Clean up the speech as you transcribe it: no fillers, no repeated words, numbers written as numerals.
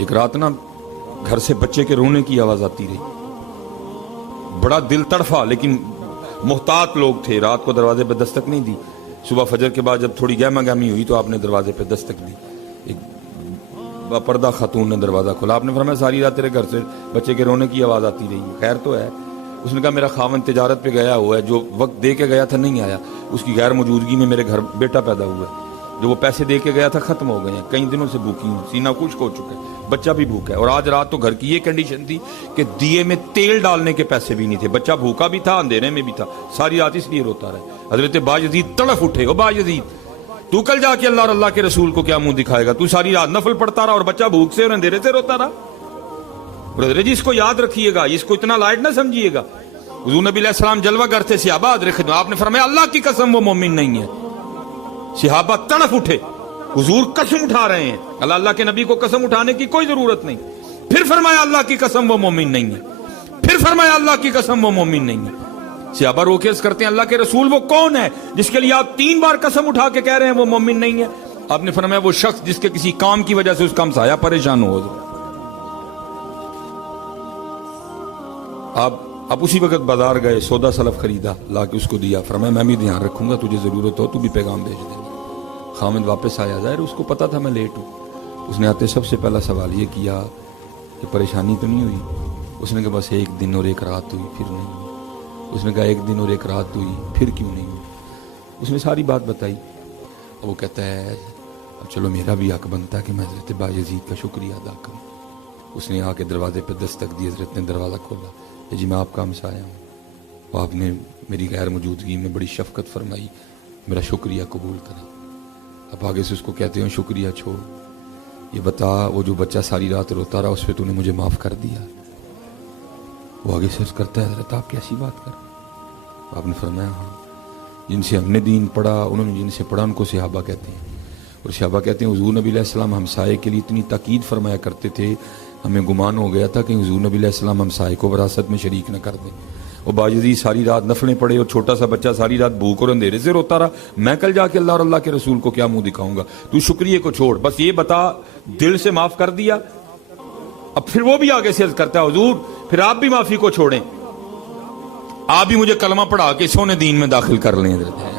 ایک رات نا گھر سے بچے کے رونے کی آواز آتی رہی، بڑا دل تڑفا، لیکن محتاط لوگ تھے، رات کو دروازے پہ دستک نہیں دی۔ صبح فجر کے بعد جب تھوڑی گہما گہمی ہوئی تو آپ نے دروازے پہ دستک دی، ایک پردہ خاتون نے دروازہ کھولا۔ آپ نے فرمایا ساری رات تیرے گھر سے بچے کے رونے کی آواز آتی رہی، خیر تو ہے؟ اس نے کہا میرا خاوند تجارت پہ گیا ہوا ہے، جو وقت دے کے گیا تھا نہیں آیا، اس کی غیر موجودگی میں میرے گھر بیٹا پیدا ہوا ہے، جو وہ پیسے دے کے گیا تھا ختم ہو گئے ہیں، کئی دنوں سے بھوکی ہوں، سینہ خشک ہو چکا ہے، بچہ بھی بھوکا ہے، اور آج رات تو گھر کی یہ کنڈیشن تھی کہ دیے میں تیل ڈالنے کے پیسے بھی نہیں تھے، بچہ بھوکا بھی تھا، اندھیرے میں بھی تھا، ساری رات اس لیے روتا رہا۔ حضرت باجزید تڑف اٹھے، او باجزید تو کل جا کے اللہ اور اللہ کے رسول کو کیا منہ دکھائے گا؟ تو ساری رات نفل پڑھتا رہا اور بچہ بھوک سے اور اندھیرے سے روتا رہا۔ برادر جی اس کو یاد رکھیے گا، اس کو اتنا لائٹ نہ سمجھیے گا۔ حضور نبی علیہ السلام جلوہ گر تھے، صحابہ حاضر خدمت، آپ نے فرمایا اللہ کی قسم وہ مومن نہیں ہے۔ صحابہ تڑف اٹھے، حضور قسم اٹھا رہے ہیں، اللہ کے نبی کو قسم اٹھانے کی کوئی ضرورت نہیں۔ پھر فرمایا اللہ کی قسم وہ مومن نہیں ہے، پھر فرمایا اللہ کی قسم وہ مومن نہیں ہے۔ صحابہ رو کے عرض کرتے ہیں اللہ کے رسول وہ کون ہے جس کے لیے آپ 3 بار قسم اٹھا کے کہہ رہے ہیں وہ مومن نہیں ہے؟ آپ نے فرمایا وہ شخص جس کے کسی کام کی وجہ سے اس کا ہمسایہ پریشان ہو۔ آپ اسی وقت بازار گئے، سودا سلف خریدا، لا کے اس کو دیا، فرمایا میں بھی دھیان رکھوں گا، تجھے ضرورت ہو تو بھی پیغام بھیج دیں گے۔ خامد واپس آیا، ظاہر اس کو پتا تھا میں لیٹ ہوں، اس نے آتے سب سے پہلا سوال یہ کیا کہ پریشانی تو نہیں ہوئی؟ اس نے کہا بس 1 دن اور 1 رات ہوئی، پھر نہیں ہوئی۔ اس نے کہا 1 دن اور 1 رات ہوئی، پھر کیوں نہیں ہوئی؟ اس نے ساری بات بتائی۔ وہ کہتا ہے اب چلو میرا بھی حق بنتا ہے کہ میں حضرت باجزید کا شکریہ ادا کروں۔ اس نے آ کے دروازے پہ دستک دی، حضرت نے دروازہ کھولا، جی میں آپ کا ہمسایہ ہوں، وہ آپ نے میری غیر موجودگی میں بڑی شفقت فرمائی، میرا شکریہ قبول کریں۔ اب آگے سے اس کو کہتے ہیں شکریہ چھوڑ، یہ بتا وہ جو بچہ ساری رات روتا رہا اس پہ تو نے مجھے معاف کر دیا؟ وہ آگے سے کرتا ہے حضرت آپ کیسی بات کر؟ آپ نے فرمایا ہاں، جن سے ہم نے دین پڑھا، انہوں نے جن سے پڑھا ان کو صحابہ کہتے ہیں، اور صحابہ کہتے ہیں حضور نبی علیہ السلام ہمسائے کے لیے اتنی تاکید فرمایا کرتے تھے، ہمیں گمان ہو گیا تھا کہ حضور نبی علیہ السلام ہمسائے کو وراثت میں شریک نہ کر دیں۔ اور باجزید ساری رات نفلیں پڑے اور چھوٹا سا بچہ ساری رات بھوک اور اندھیرے سے روتا رہا، میں کل جا کے اللہ اور اللہ کے رسول کو کیا منہ دکھاؤں گا؟ تو شکریہ کو چھوڑ، بس یہ بتا دل سے معاف کر دیا؟ اب پھر وہ بھی آگے سے عرض کرتا ہے حضور پھر آپ بھی معافی کو چھوڑیں، آپ بھی مجھے کلمہ پڑھا کے سونے دین میں داخل کر لیں حضرت۔